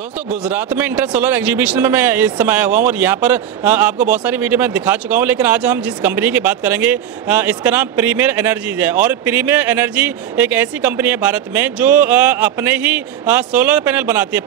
दोस्तों गुजरात में inter solar exhibition में मैं इस समय आया हुआ हूँ और यहाँ पर आपको बहुत सारी वीडियो में दिखा चुका हूँ, लेकिन आज हम जिस कंपनी की बात करेंगे इसका नाम प्रीमियर एनर्जीज है। और प्रीमियर एनर्जी एक ऐसी कंपनी है भारत में जो अपने ही सोलर पैनल बनाती है।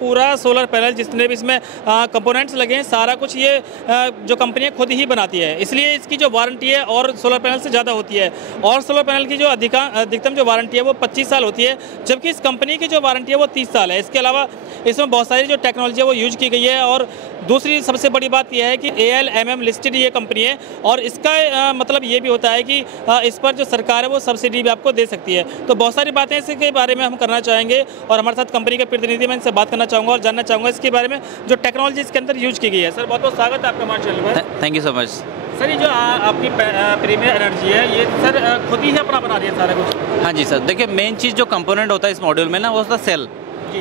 पूरा सोलर पैनल जितने भी इसमें कंपोनेंट्स लगे हैं सारा कुछ ये जो कंपनी है खुद ही बनाती है, इसलिए इसकी जो वारंटी है और सोलर पैनल से ज़्यादा होती है। और सोलर पैनल की जो अधिकतम जो वारंटी है वो 25 साल होती है, जबकि इस कंपनी की जो वारंटी है वो 30 साल है। इसके अलावा इसमें बहुत सारी जो टेक्नोलॉजी है वो यूज की गई है। और दूसरी सबसे बड़ी बात यह है कि ALMM लिस्टेड ये कंपनी है और इसका मतलब ये भी होता है कि इस पर जो सरकार है वो सब्सिडी भी आपको दे सकती है। तो बहुत सारी बातें इसके बारे में हम करना चाहेंगे और हमारे साथ कंपनी के प्रतिनिधि मैं इनसे बात करना चाहूँगा और जानना चाहूँगा इसके बारे में जो टेक्नोलॉजी इसके अंदर यूज की गई है। सर बहुत बहुत स्वागत है आपका हमारे चैनल पर। Thank you so much. Sir ये जो आपकी प्रीमियर एनर्जी है ये सर खुद ही अपना बना रही है सारा कुछ? हाँ जी सर, देखिए मेन चीज़ जो कंपोनेंट होता है इस मॉड्यूल में ना वो होता है सेल।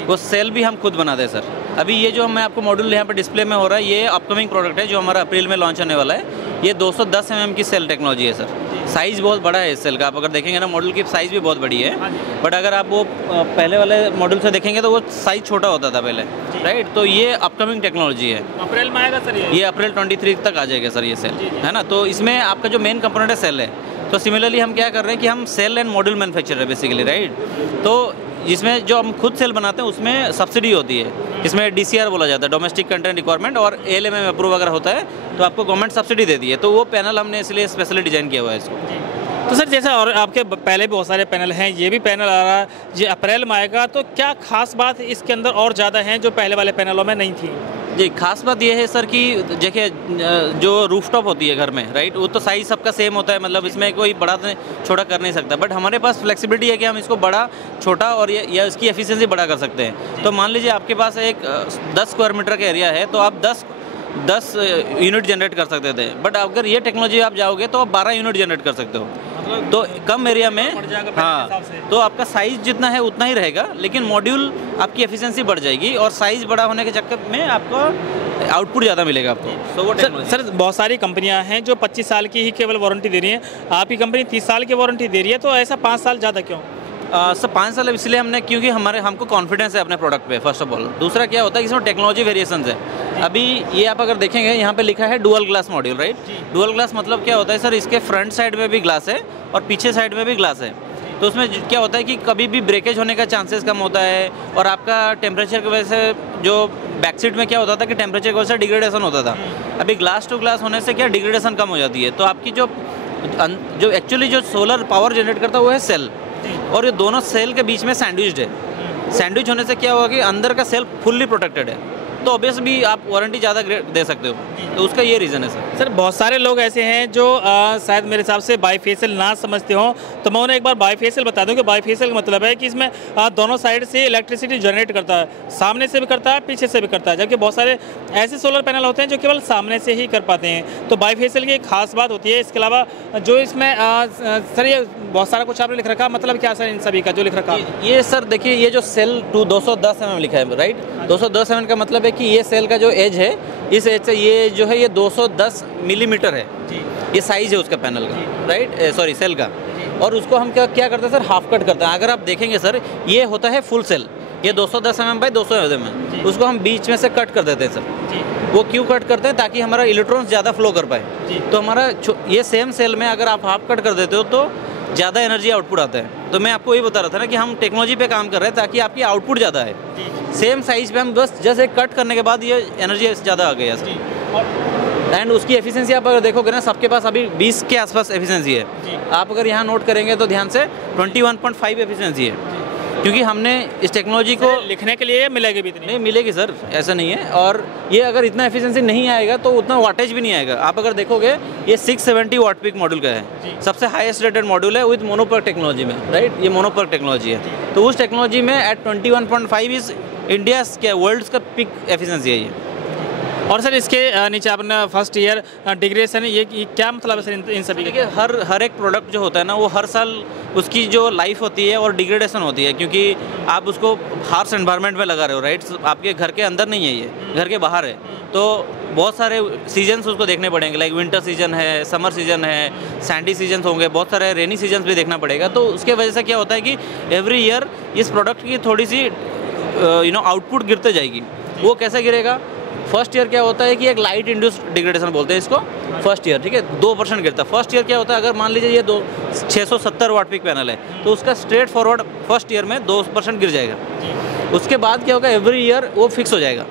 वो सेल भी हम खुद बनाते हैं सर। अभी ये जो मैं आपको मॉड्यूल यहाँ पर डिस्प्ले में हो रहा है ये अपकमिंग प्रोडक्ट है जो हमारा अप्रैल में लॉन्च होने वाला है। ये 210 mm की सेल टेक्नोलॉजी है सर। साइज़ बहुत बड़ा है इस सेल का, आप अगर देखेंगे ना मॉड्यूल की साइज़ भी बहुत बड़ी है। बट अगर आप वो पहले वाले मॉड्यूल से देखेंगे तो वो साइज़ छोटा होता था पहले, राइट। तो ये अपकमिंग टेक्नोलॉजी है, अप्रैल में आएगा सर। ये अप्रैल 23 तक आ जाएगा सर ये सेल, है ना। तो इसमें आपका जो मेन कंपोनेंट है सेल है। तो सिमिलरली हम क्या कर रहे हैं कि हम सेल एंड मॉड्यूल मैन्युफैक्चरर है बेसिकली, राइट। तो जिसमें जो हम खुद सेल बनाते हैं उसमें सब्सिडी होती है, इसमें DCR बोला जाता है, डोमेस्टिक कंटेंट रिक्वायरमेंट, और ALMM अप्रूव अगर होता है तो आपको गवर्नमेंट सब्सिडी देती है। तो वो पैनल हमने इसलिए स्पेशली डिज़ाइन किया हुआ है इसको। तो सर जैसा और आपके पहले भी बहुत सारे पैनल हैं, ये भी पैनल आ रहा है ये अप्रैल में आएगा, तो क्या खास बात इसके अंदर और ज़्यादा हैं जो पहले वाले पैनलों में नहीं थी? जी, खास बात ये है सर कि देखिए जो रूफटॉप होती है घर में, राइट, वो तो साइज़ सबका सेम होता है, मतलब इसमें कोई बड़ा छोटा कर नहीं सकता। बट हमारे पास फ्लेक्सिबिलिटी है कि हम इसको बड़ा छोटा और या इसकी एफिशिएंसी बड़ा कर सकते हैं। तो मान लीजिए आपके पास एक 10 स्क्वायर मीटर का एरिया है तो आप 10 यूनिट जनरेट कर सकते थे। बट अगर ये टेक्नोलॉजी आप जाओगे तो आप 12 यूनिट जनरेट कर सकते हो। तो कम एरिया में, हाँ, तो आपका साइज़ जितना है उतना ही रहेगा, लेकिन मॉड्यूल आपकी एफिशिएंसी बढ़ जाएगी और साइज़ बड़ा होने के चक्कर में आपको आउटपुट ज़्यादा मिलेगा आपको। तो वो सर बहुत सारी कंपनियां हैं जो 25 साल की ही केवल वारंटी दे रही हैं, आपकी कंपनी 30 साल की वारंटी दे रही है, तो ऐसा 5 साल ज़्यादा क्यों? सर 5 साल इसलिए हमने, क्योंकि हमको कॉन्फिडेंस है अपने प्रोडक्ट पे फर्स्ट ऑफ ऑल। दूसरा क्या होता है कि इसमें टेक्नोलॉजी वेरिएशन है। अभी ये आप अगर देखेंगे यहाँ पे लिखा है dual glass module, right. Dual glass मतलब क्या होता है सर, इसके फ्रंट साइड में भी ग्लास है और पीछे साइड में भी ग्लास है। तो उसमें क्या होता है कि कभी भी ब्रेकेज होने का चांसेस कम होता है और आपका टेम्परेचर की वजह से, जो बैक सीट में क्या होता था कि टेम्परेचर की वजह से डिग्रेडेशन होता था, अभी ग्लास टू ग्लास होने से क्या डिग्रेडेशन कम हो जाती है। तो आपकी जो एक्चुअली जो सोलर पावर जनरेट करता है वो है सेल, और ये दोनों सेल के बीच में सैंडविच्ड है। सैंडविच होने से क्या होगा कि अंदर का सेल फुल्ली प्रोटेक्टेड है, तो ऑब्वियस भी आप वारंटी ज़्यादा दे सकते हो। तो उसका ये रीज़न है सर। बहुत सारे लोग ऐसे हैं जो शायद मेरे हिसाब से बाईफेशियल ना समझते हो, तो मैं उन्हें एक बार बाईफेशियल बता दूं कि बाईफेशियल का मतलब है कि इसमें दोनों साइड से इलेक्ट्रिसिटी जनरेट करता है, सामने से भी करता है पीछे से भी करता है, जबकि बहुत सारे ऐसे सोलर पैनल होते हैं जो केवल सामने से ही कर पाते हैं। तो बाईफेशियल की एक खास बात होती है। इसके अलावा जो इसमें सर ये बहुत सारा कुछ आपने लिख रखा, मतलब क्या सर इन सभी का जो लिख रखा? ये सर देखिए, ये जो सेल 210 mm लिखा है, राइट। 210 mm का मतलब है कि ये सेल का जो एज है, इस एज से ये जो है ये 210 मिलीमीटर है, ये साइज है उसका पैनल का, राइट, सॉरी सेल का। और उसको हम क्या करते हैं सर, हाफ कट करते हैं। अगर आप देखेंगे सर ये होता है फुल सेल, ये 210 mm बाई 200 mm, उसको हम बीच में से कट कर देते हैं सर। वो क्यों कट करते हैं? ताकि हमारा इलेक्ट्रॉन्स ज़्यादा फ्लो कर पाए। तो हमारा ये सेम सेल में अगर आप हाफ कट कर देते हो तो ज़्यादा एनर्जी आउटपुट आता है। तो मैं आपको ये बता रहा था ना कि हम टेक्नोलॉजी पे काम कर रहे हैं ताकि आपकी आउटपुट ज़्यादा है। सेम साइज पे हम बस जस्ट एक कट करने के बाद ये एनर्जी ज़्यादा आ गई है सर। एंड उसकी एफिशिएंसी आप अगर देखोगे ना, सबके पास अभी 20 के आसपास एफिशिएंसी है। आप अगर यहाँ नोट करेंगे तो ध्यान से 21.5 एफिशिएंसी है, क्योंकि हमने इस टेक्नोलॉजी को लिखने के लिए मिलेगी भी नहीं मिलेगी सर, ऐसा नहीं है। और ये अगर इतना एफिशिएंसी नहीं आएगा तो उतना वाटेज भी नहीं आएगा। आप अगर देखोगे ये 670 वाट पीक मॉड्यूल का है, सबसे हाईएस्ट रेटेड मॉड्यूल है विद मोनोपर्क टेक्नोलॉजी में, राइट। ये मोनोपर्क टेक्नोलॉजी है, तो उस टेक्नोलॉजी में एट 21.5 इज इंडिया के वर्ल्ड का पीक एफिशिएंसी है ये। और सर इसके नीचे आपने फर्स्ट ईयर डिग्रेडेशन, ये क्या मतलब है सर इन सभी? देखिए हर एक प्रोडक्ट जो होता है ना वो हर साल उसकी जो लाइफ होती है और डिग्रेडेशन होती है, क्योंकि आप उसको हार्श एनवायरनमेंट में लगा रहे हो, राइट। आपके घर के अंदर नहीं है, ये घर के बाहर है। तो बहुत सारे सीजन्स उसको देखने पड़ेंगे, लाइक विंटर सीजन है, समर सीजन है, सैंडी सीजन्स होंगे, बहुत सारे रेनी सीजन्स भी देखना पड़ेगा। तो उसके वजह से क्या होता है कि एवरी ईयर इस प्रोडक्ट की थोड़ी सी आउटपुट गिरते जाएगी। वो कैसे गिरेगा? फर्स्ट ईयर क्या होता है कि एक लाइट इंड्यूस्ड डिग्रेडेशन बोलते हैं इसको, फर्स्ट ईयर, ठीक है, 2% गिरता है। फर्स्ट ईयर क्या होता है, अगर मान लीजिए ये 670 वाट पीक पैनल है तो उसका स्ट्रेट फॉरवर्ड फर्स्ट ईयर में 2% गिर जाएगा। उसके बाद क्या होगा, एवरी ईयर वो फिक्स हो जाएगा।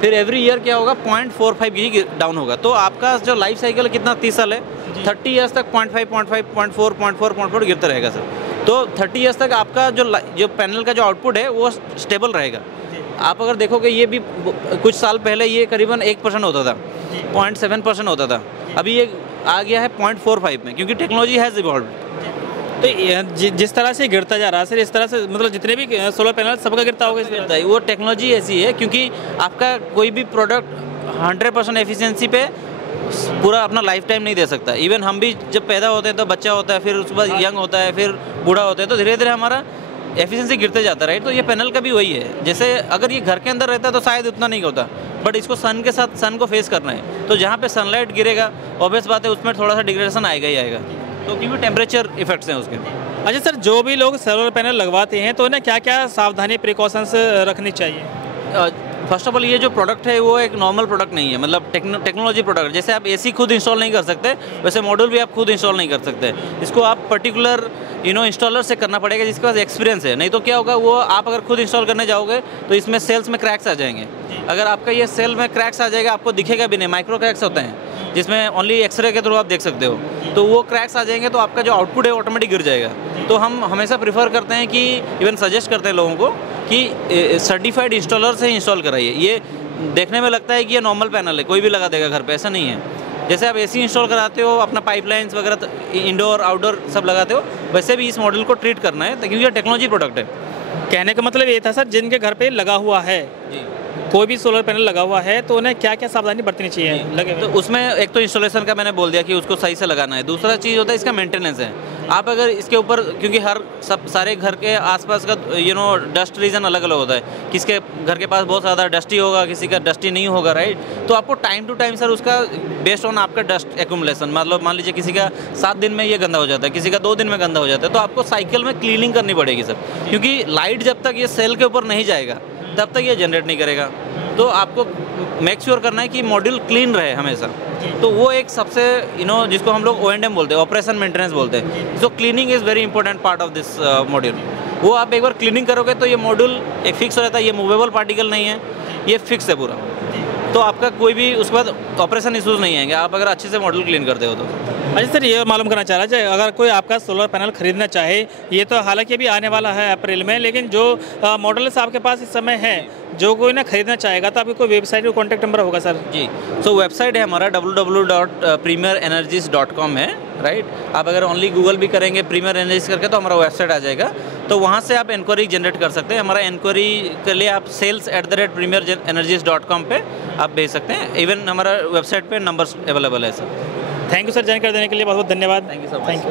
फिर एवरी ईयर क्या होगा, 0.45 ही डाउन होगा। तो आपका जो लाइफ साइकिल कितना 30 साल है, 30 ईयर्स तक 0.5, 0.5, 0.4, 0.4, 0.4 गिरता रहेगा सर। तो 30 ईयर्स तक आपका जो पैनल का जो आउटपुट है वो स्टेबल रहेगा। आप अगर देखोगे ये भी कुछ साल पहले ये करीबन 1% होता था, 0.7% होता था, अभी ये आ गया है 0.45 में, क्योंकि टेक्नोलॉजी हैज़ इवॉल्व्ड। तो जिस तरह से गिरता जा रहा है सर, इस तरह से मतलब जितने भी सोलर पैनल सबका गिरता होगा, गिरता है। वो टेक्नोलॉजी ऐसी है, क्योंकि आपका कोई भी प्रोडक्ट 100% एफिशिएंसी पे पूरा अपना लाइफ टाइम नहीं दे सकता। इवन हम भी जब पैदा होते हैं तो बच्चा होता है, फिर उसके बाद यंग होता है, फिर बूढ़ा होता है, तो धीरे धीरे हमारा एफिशिएंसी गिरते जाता है, राइट। तो ये पैनल का भी वही है। जैसे अगर ये घर के अंदर रहता है तो शायद उतना नहीं होता, बट इसको सन के साथ सन को फेस करना है, तो जहाँ पे सनलाइट गिरेगा ऑब्वियस बात है उसमें थोड़ा सा डिग्रेडेशन आएगा ही आएगा, तो क्योंकि टेम्परेचर इफेक्ट्स हैं उसके। अच्छा सर, जो भी लोग सोलर पैनल लगवाते हैं तो उन्हें क्या क्या सावधानी प्रिकॉशंस रखनी चाहिए? फर्स्ट ऑफ ऑल ये जो प्रोडक्ट है वो एक नॉर्मल प्रोडक्ट नहीं है, मतलब टेक्नोलॉजी प्रोडक्ट। जैसे आप एसी खुद इंस्टॉल नहीं कर सकते, वैसे मॉड्यूल भी आप खुद इंस्टॉल नहीं कर सकते। इसको आप पर्टिकुलर इंस्टॉलर से करना पड़ेगा जिसके पास एक्सपीरियंस है। नहीं तो क्या होगा, वो आप अगर खुद इंस्टॉल करने जाओगे तो इसमें सेल्स में क्रैक्स आ जाएंगे। अगर आपका ये सेल में क्रैक्स आ जाएगा, आपको दिखेगा भी नहीं, माइक्रो क्रैक्स होते हैं जिसमें ओनली एक्सरे के थ्रू आप देख सकते हो, तो वो क्रैक्स आ जाएंगे तो आपका जो आउटपुट है ऑटोमेटिक गिर जाएगा। तो हम हमेशा प्रीफर करते हैं कि इवन सजेस्ट करते हैं लोगों को कि सर्टिफाइड इंस्टॉलर से इंस्टॉल कराइए। ये देखने में लगता है कि ये नॉर्मल पैनल है, कोई भी लगा देगा घर पे, ऐसा नहीं है। जैसे आप एसी इंस्टॉल कराते हो, अपना पाइपलाइंस वगैरह इंडोर आउटडोर सब लगाते हो, वैसे भी इस मॉडल को ट्रीट करना है, क्योंकि ये टेक्नोलॉजी प्रोडक्ट है। कहने का मतलब ये था सर, जिनके घर पे लगा हुआ है कोई भी सोलर पैनल लगा हुआ है तो उन्हें क्या क्या सावधानी बरतनी चाहिए लगे? तो उसमें एक तो इंस्टॉलेशन का मैंने बोल दिया कि उसको सही से लगाना है। दूसरा चीज़ होता है इसका मेंटेनेंस है। आप अगर इसके ऊपर, क्योंकि सारे घर के आसपास का डस्ट रीजन अलग अलग होता है, किसके घर के पास बहुत ज़्यादा डस्टी होगा, किसी का डस्टी नहीं होगा, राइट। तो आपको टाइम टू टाइम सर उसका बेस्ड ऑन आपका डस्ट एक्यूमुलेशन, मतलब मान लीजिए किसी का 7 दिन में ये गंदा हो जाता है, किसी का 2 दिन में गंदा हो जाता है, तो आपको साइकिल में क्लीनिंग करनी पड़ेगी सर, क्योंकि लाइट जब तक ये सेल के ऊपर नहीं जाएगा तब तक ये जनरेट नहीं करेगा। तो आपको मेक श्योर करना है कि मॉड्यूल क्लीन रहे हमेशा। तो वो एक सबसे जिसको हम लोग O&M बोलते हैं, ऑपरेशन मेंटेनेंस बोलते हैं। So cleaning is very important part of this module. वो आप एक बार क्लीनिंग करोगे तो ये मॉड्यूल एक फिक्स हो जाता है, ये मूवेबल पार्टिकल नहीं है, ये फिक्स है पूरा। तो आपका कोई भी उसके बाद ऑपरेशन इशूज़ नहीं आएंगे, आप अगर अच्छे से मॉड्यूल क्लीन करते हो तो। अच्छा सर, ये मालूम करना चाह रहा है, अगर कोई आपका सोलर पैनल खरीदना चाहे, ये तो हालांकि अभी आने वाला है अप्रैल में, लेकिन जो मॉडल्स आपके पास इस समय है, जो कोई ना खरीदना चाहेगा तो आपकी कोई वेबसाइट और कॉन्टैक्ट नंबर होगा सर? जी, सो वेबसाइट है हमारा www.premierenergies.com है, राइट। आप अगर ओनली गूगल भी करेंगे प्रीमियर एनर्जीज करके तो हमारा वेबसाइट आ जाएगा, तो वहाँ से आप इंक्वायरी जनरेट कर सकते हैं। हमारा इंक्वायरी के लिए आप sales@premierenergies.com पे आप भेज सकते हैं। इवन हमारा वेबसाइट पे नंबर्स अवेलेबल है सर। थैंक यू सर, जानकारी देने के लिए बहुत बहुत धन्यवाद। Thank you sir. Thank you.